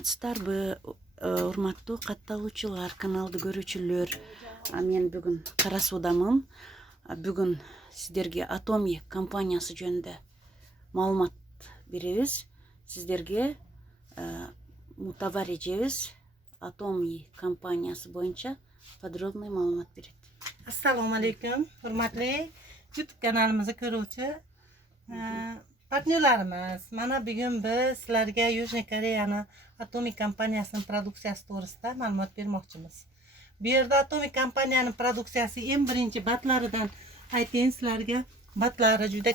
Саламатсыздарбы, урматтуу катталуучулар, каналды көрүүчүлөр. Мен бүгүн Кара Суудамын. Бүгүн сиздерге Atomy компаниясы жөнүндө маалымат беребиз. Сиздерге товар ежебиз. Atomy компаниясы боюнча подробный маалымат берет. Assalomu alaykum, hurmatli YouTube kanalimizni ko'ruvchi partnyorlarimiz. Mana bugun biz sizlarga Yujniy Koreyani Atomy kompaniyasining produksiyasi to'g'risida ma'lumot bermoqchimiz. Bu yerda Atomy kompaniyaning produksiyasi eng birinchi batlaridan aytayin sizlarga. Batlari juda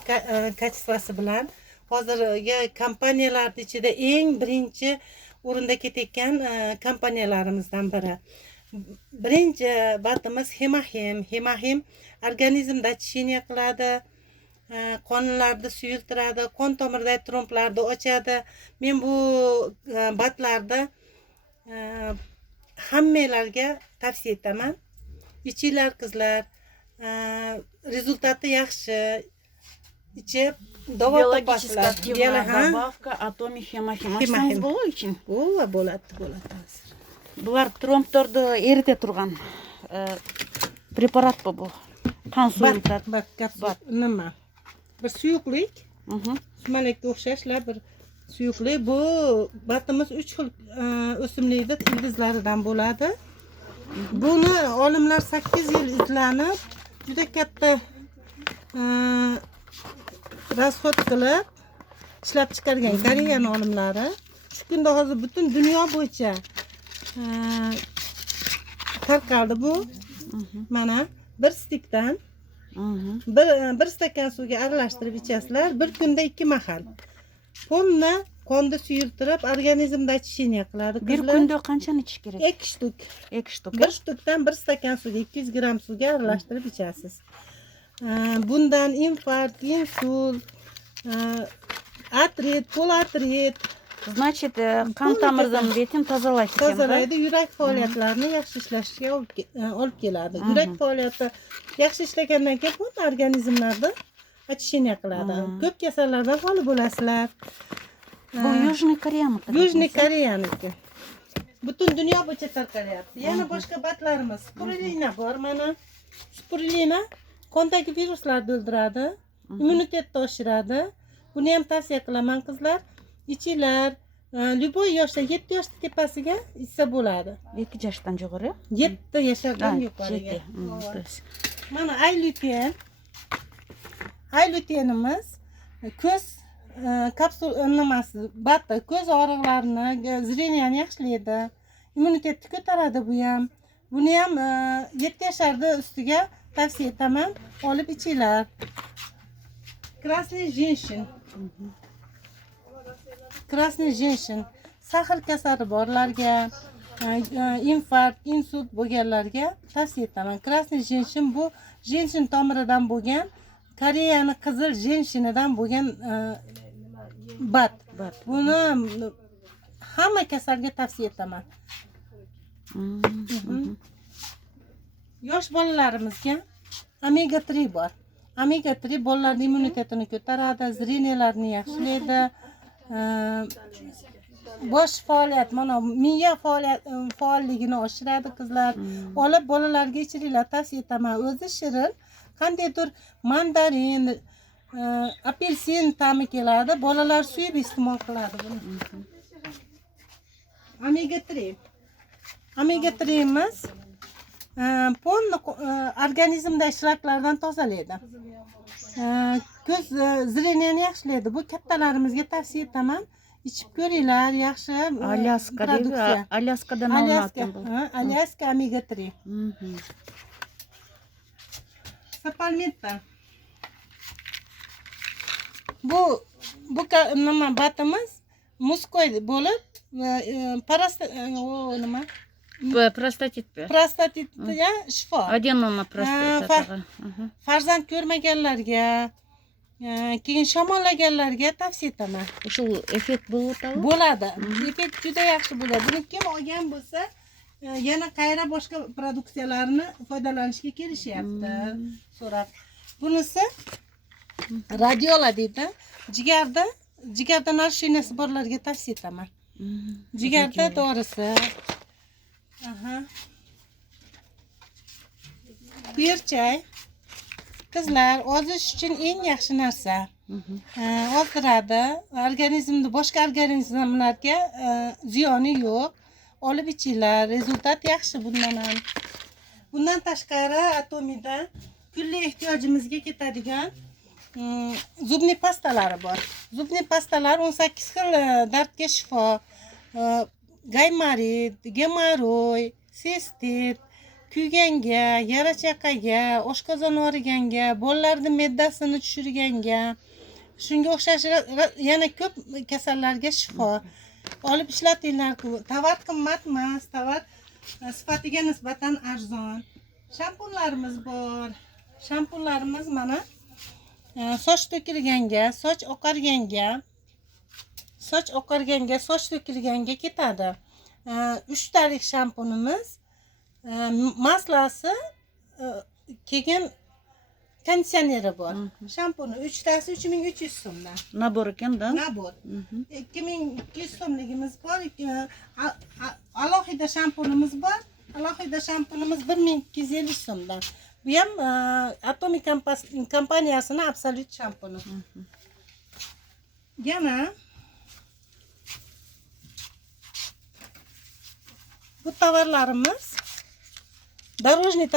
kачествоsi bilan hozirgi kompaniyalar ichida eng birinchi o'rinda ketayotgan kompaniyalarimizdan biri. Birinchi batimiz Hemahim organizmda очищение qiladi, qonlarni suyultiradi, qon tomiridagi tromblarni ochadi. Men bu batlarni hammalarga tavsiya etaman. Ichinglar qizlar, rezultati yaxshi. Ichib davo topasizlar. Добавка Atomy Hemahim. Açsanız болу için. Bo'ladi. Bular trombtordu erite turgan preparat bu. Kan suyultiradi. Bat. Nima? Bir suyuqlik. Sumalakka o'xshashlar bir suyuqlik. Bu batimiz 3 xil o'simlikni ildizlaridan bo'ladi. Buni olimlar 8 yil izlanib, juda katta rasxod qilib ishlab chiqargan Koreyan olimlari. Shu kunda hozir butun dunyo bo'yicha tarqaldi bu. Mana bir stikdan bir stakan suvga aralashtirib ichasizlar. Bir kunda 2 mahal. Qonni qonda suyultirib, organizmda очищение qiladi. Bir kunda qanchani ichish kerak? 2 shtuk. 2 shtuk. Bir shtukdan 1 stakan suvga 200 gram suvga aralashtirib ichasiz. Bundan infarkt, insult, artrit, polartrit, Значит, kan tomirdan betin tozalaydi ekan. Tozalaydi, yurak faoliyatlarini yaxshi ishlashiga olib keladi. Yurak faoliyati yaxshi ishlagandan keyin bu organizmlarda очищение qiladi. Ko'p kasallardan xoli bo'lasizlar. Bu Yujniy Koreyami? Yujniy Koreyaniki. Butun dunyo bo'yicha tarqalyapti. Yana boshqa batlarimiz. Spirulina bor mana. Spirulina qondagi viruslarni o'ldiradi, immunitetni oshiradi. Buni ham tavsiya qilaman qizlar. İçiler, любой yoshda 7 yosh tepasiga ichsa bo'ladi. 2 yoshdan yuqori? 7 yoshdan yuqoriga. Mana Aylutenimiz ko'z kapsul nimasi, batta ko'z og'riqlarini, zreniyani yaxshilaydi, immunitetni ko'taradi bu ham. Buni ham 7 yoshlarda ustiga tavsiya etaman, olib ichinglar. Krasniy jenshin, sahar kasali borlarga, infarkt, insult bo'lganlarga tavsiya etaman. Krasniy jenshin bu jenshin tomiridan bo'lgan, Koreyaning qizil jenshinidan bo'lgan bat. Buni hamma kasalga tavsiya etaman. Yosh bolalarimizga omega 3 bor. Omega 3 bolalarning immunitetini ko'taradi, zreniyalarni yaxshilaydi. Bosh faoliyat, mana miya faolligini oshiradi qizlar. Olib bolalarga ichiringlar, tavsiya etaman. O'zi shirin, qandaydir mandarin, apelsin ta'mi keladi. Bolalar suyib iste'mol qiladi buni. Omega 3imiz ponni organizmda ishraklardan tozalaydi. Ko'z zreniyani yaxshilaydi. Bu kattalarimizga tavsiya etaman. Ichib ko'ringlar, yaxshi produksiya. Alyaskadan olinadi bu. Alyaska omega 3. Sapalmetta. Bu nima batimiz muskoid bo'lib, prostatitga shifo. Adenoma prostata. Farzand ko'rmaganlarga, keyin shamollaganlarga tavsiya etaman. Shu effekt bo'ladi. Bo'ladi. Effekt juda yaxshi bo'ladi. Buni kim olgan bo'lsa, yana qayra boshqa produksiyalarni foydalanishga kelishyapti. So'rab. Bunisi radiola deydi. Jigarda narashinasi borlarga tavsiya etaman. Jigarda dorisi. Aha. Querchay. Qizlar ozish uchun eng yaxshi narsa. Ozdiradi. Organizmni boshqa organizmlarga ziyoni yo'q. Olib ichinglar, rezultat yaxshi bundan ham. Bundan tashqari Atomida kunlik ehtiyojimizga ketadigan zubni pastalari bor. Zubni pastalar 18 xil dardga shifo. Gaymarit, gemoroy, sistit, kuyganga, yara chaqaga, oshqozon og'riganga, bolalarning me'dasini tushirganga, shunga o'xshash yana ko'p kasallarga shifo. Olib ishlatinglar. Tovar qimmat emas, tovar sifatiga nisbatan arzon. Shampunlarimiz bor. Shampunlarimiz mana soch to'kilganga, soch oqarganga, soch to'kilganga ketadi. 3 talik shampunimiz, maslasi, keyin konditsioneri bor. Shampuni 3 tasi 3300 so'mdan. Nabor ekanda. Nabor. 2200 so'mligimiz bor. Alohida shampunimiz bor. Alohida shampunimiz 1250 so'mdan. Bu ham Atomic kompaniyasining Absolut shampuni. Yana bu tovarlarimiz дорожный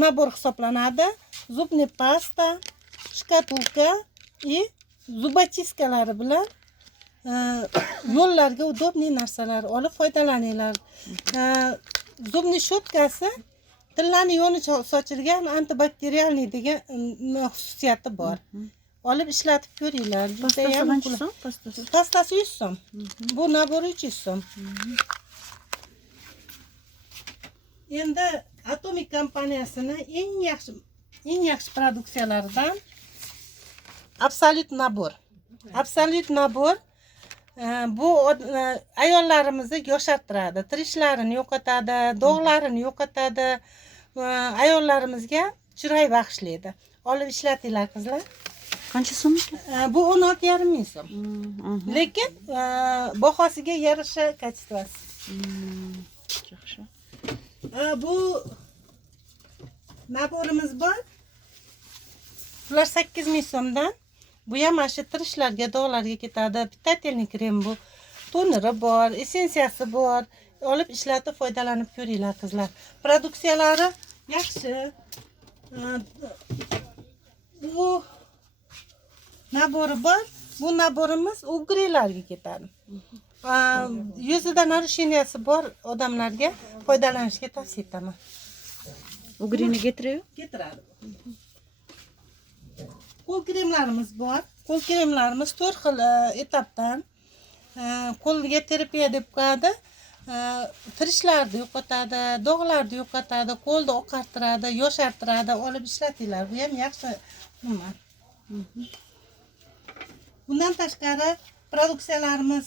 nabor hisoblanadi. Zubni pasta, shkatulka и zubochistkalari bilan yo'llarga удобный narsalar olib foydalaninglar. Zubni shotkasi tillarni yo'ni sochirgan antibakterialniy degan xususiyati bor. Olib ishlatib ko'ringlar. Pastasi 100 so'm. Bu nabor 300 so'm. Endi Atomic kompaniyasining eng yaxshi produksiyalaridan Absolut nabor. Absolut nabor bu ayollarimizni yoshartiradi, tirishlarni yo'qotadi, dog'larini yo'qotadi, ayollarimizga chiroy bag'ishlaydi. Olib ishlatinglar qizlar. Qancha so'm? Bu 16,5 ming so'm. Lekin bahosiga yarasha kачествоsi. Yaxshi. Bu naborimiz bor. Bular 8 ming so'mdan. Bu ham mana shu tirishlarga, dog'larga ketadi. Pitatelniy krem bu. Toneri bor, essensiyasi bor. Olib ishlatib foydalanib ko'ringlar qizlar. Produksiyalari yaxshi. Bu nabori bor. Bu naborimiz ugrilarga ketadi. Yuzida narusheniyasi bor odamlarga foydalanishga tavsiya etaman. Ugrini getiriyor? Getiradi. Qo'l kremlarimiz bor. Qo'l kremlarimiz 4 xil etapdan. Qo'lga terapiya deb qo'yadi. Tirishlarni yo'qotadi, dog'larni yo'qotadi, qo'lni oqartiradi, yoshartiradi. Olib ishlatinglar. Bu ham yaxshi nima. Bundan tashqari produksiyalarimiz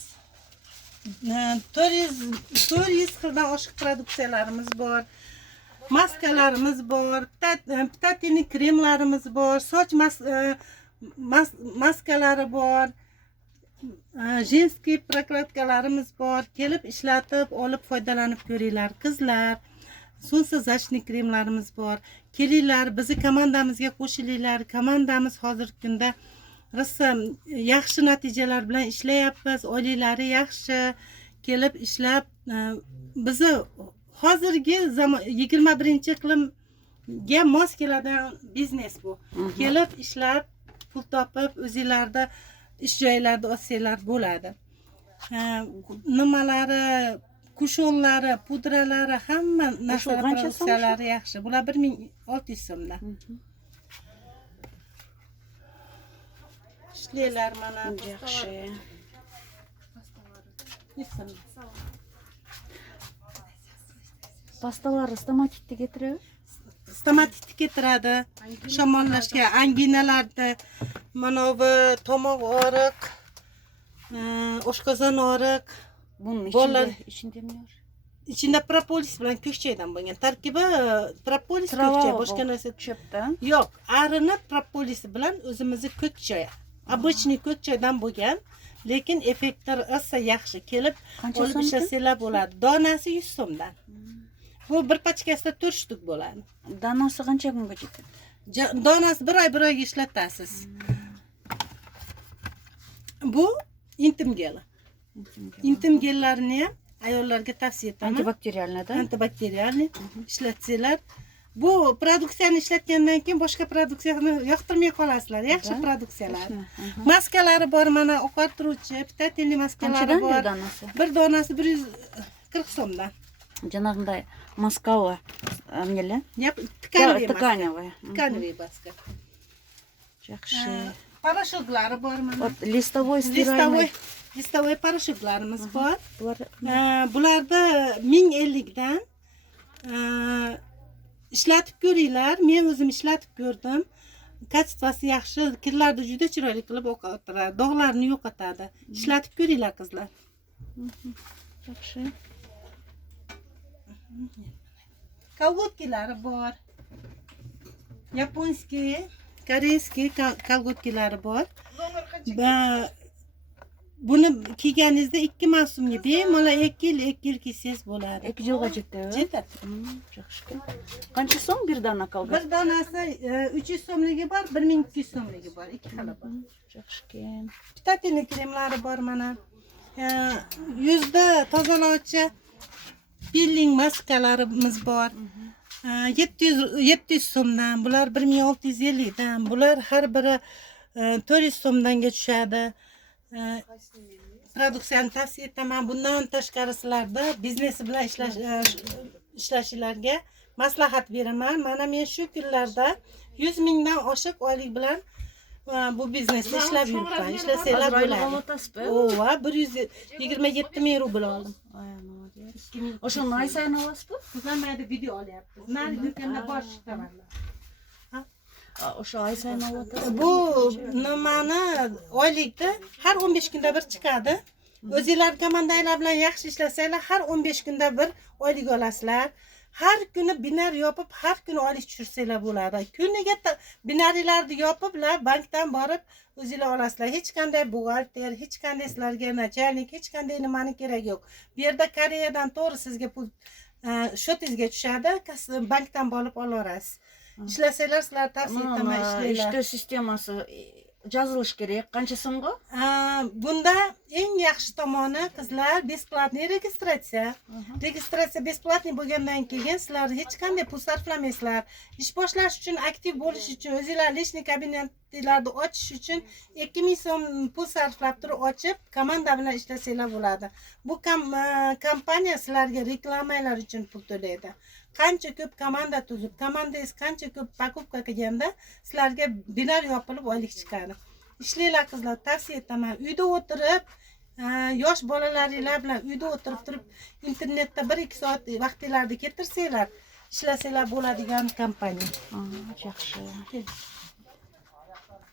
400 xildan oshiq produksiyalarimiz bor. Maskalarimiz bor, pitatelniy kremlarimiz bor, soch maskalari bor, женский prokladkalarimiz bor. Kelib ishlatib, olib foydalanib ko'ringlar qizlar. So'nsizachniy kremlarimiz bor. Kelinglar, bizni komandamizga qo'shilinglar. Komandamiz hozirgi kunda rosa yaxshi natijalar bilan ishlayapmiz. Oyliklari yaxshi. Kelib ishlab bizni hozirgi 21-iqlimga mos keladigan biznes bu. Kelib ishlab, pul topib, o'zingizlarda ish joylarida olsanglar bo'ladi. Nimalari, kushonlari, pudralari, hamma narsa produksiyalari yaxshi. Bular 1600 so'mdan. Ishlaylar mana Yaxshi. Pastalar stomatitni getiriyor? Stomatitni getiradi. Shamollashga, anginalarda, mana bu tomoq og'riq, oshqozon og'riq, Bunun içinde mi var? ichida propolis bilan ko'kchaydan bo'lgan. Tarkibi propolis ko'kchay, boshqa narsa Çöpten. yo'q. Arini propolisi bilan o'zimizni ko'kchay, обычный ko'kchaydan bo'lgan. Lekin effektlar assa yaxshi kelib, Qancha olib so'm ekan? ishlasanglar bo'ladi. Donasi 100 so'mdan. Bu bir pachkasida 4 shtuk bo'ladi. Danasi qancha kunga ketadi? Donasi bir oyga ishlatasiz. Bu intim geli. Intim gellarini ham ayollarga tavsiya etaman. Antibakterialniy-da? Antibakterialniy ishlatsanglar. Bu produksiyani ishlatgandan keyin boshqa produksiyani yoqtirmay qolasizlar. Yaxshi produksiyalar. Maskalari bor, mana oqartiruvchi, pitательный maskalari Qanchadan bor. bir donasi? Bir donasi 140 so'mdan. Janag'inday Moskva neli? Yap, tkaniviy maska. Тканевая. Tkaniviy maska. Yaxshi. Parashutlari bor mana. Вот листовой стиральный. Listovoy parashutlarimiz bor. Bular Bularda 1050 dan ishlatib ko'ringlar. Men o'zim ishlatib ko'rdim. Kачествоsi yaxshi, kirlarni juda chiroyli qilib oqartiradi, dog'larni yo'qotadi. Ishlatib ko'ringlar qizlar. yaxshi. Kolgotkilari bor. Yaponskiy, koreyskiy kolgotkilari bor. Buni kiyganingizda 2 mavsumga bemalol 2 yil kiysangiz bo'ladi. 2 yilga jetadi. Jetadi. Yaxshi. Qancha so'm bir dona kolgat? Bir donasi 300 so'mligi bor, 1200 so'mligi bor, 2 xil bor. Yaxshi. Pitательный kremlari bor mana. Yuzda tozalovchi peeling maskalarimiz bor. 700 so'mdan, bular 1650 dan, bular har biri 400 so'mdanga tushadi. Produksiyani tavsiya etaman. Bundan tashqari sizlarda biznesi bilan ishlashinglarga maslahat beraman. Mana men shu kunlarda 100 mingdan oshiq oylik bilan bu biznesda ishlab yuribman. Ishlasanglar bo'ladi. Ova, 127 ming rubl oldim. O'shani oy sayin olasizmi? Sizlarmayda video olyapmiz. Nari do'konda bor tovarlar. O'sha oy sayin olasizmi? Bu nimani oylikda har 15 kunda bir chiqadi. O'zingizlar komandanglar bilan yaxshi ishlasanglar, har 15 kunda bir oylik olasizlar. Har kuni binar yopib, har kuni oylik tushirsanglar bo'ladi. Kuniga binarilarni yopiblar, bankdan borib o'zingizlar olasizlar. Hech qanday buxgalter, hech qanday sizlarga nachalnik, hech qanday nimani kerak yo'q. Bu yerda Koreyadan to'g'ri sizga pul shotingizga tushadi, bankdan borib olaverasiz. Ishlasanglar sizlar tavsiya etaman, ishlanglar. İşte sistemasi yozilish kerak. Qancha so'mga? Bunda eng yaxshi tomoni qizlar besplatniy registratsiya. Registratsiya besplatniy bo'lgandan keyin sizlar hech qanday pul sarflamaysizlar. Ish boshlash uchun, aktiv bo'lish uchun, o'zingizlar lishniy kabinetlarni ochish uchun 2000 so'm pul sarflab turib ochib, komanda bilan ishlasanglar bo'ladi. Bu kompaniya sizlarga reklamalar uchun pul to'laydi. Qancha ko'p komanda tuzib, komandangiz qancha ko'p покупка qilganda sizlarga binar yopilib oylik chiqadi. Ishlanglar qizlar, tavsiya etaman. Uyda o'tirib, yosh bolalaringlar bilan uyda o'tirib turib, internetda 1-2 soat vaqtinglarni ketirsanglar, ishlasanglar bo'ladigan kompaniya. Yaxshi.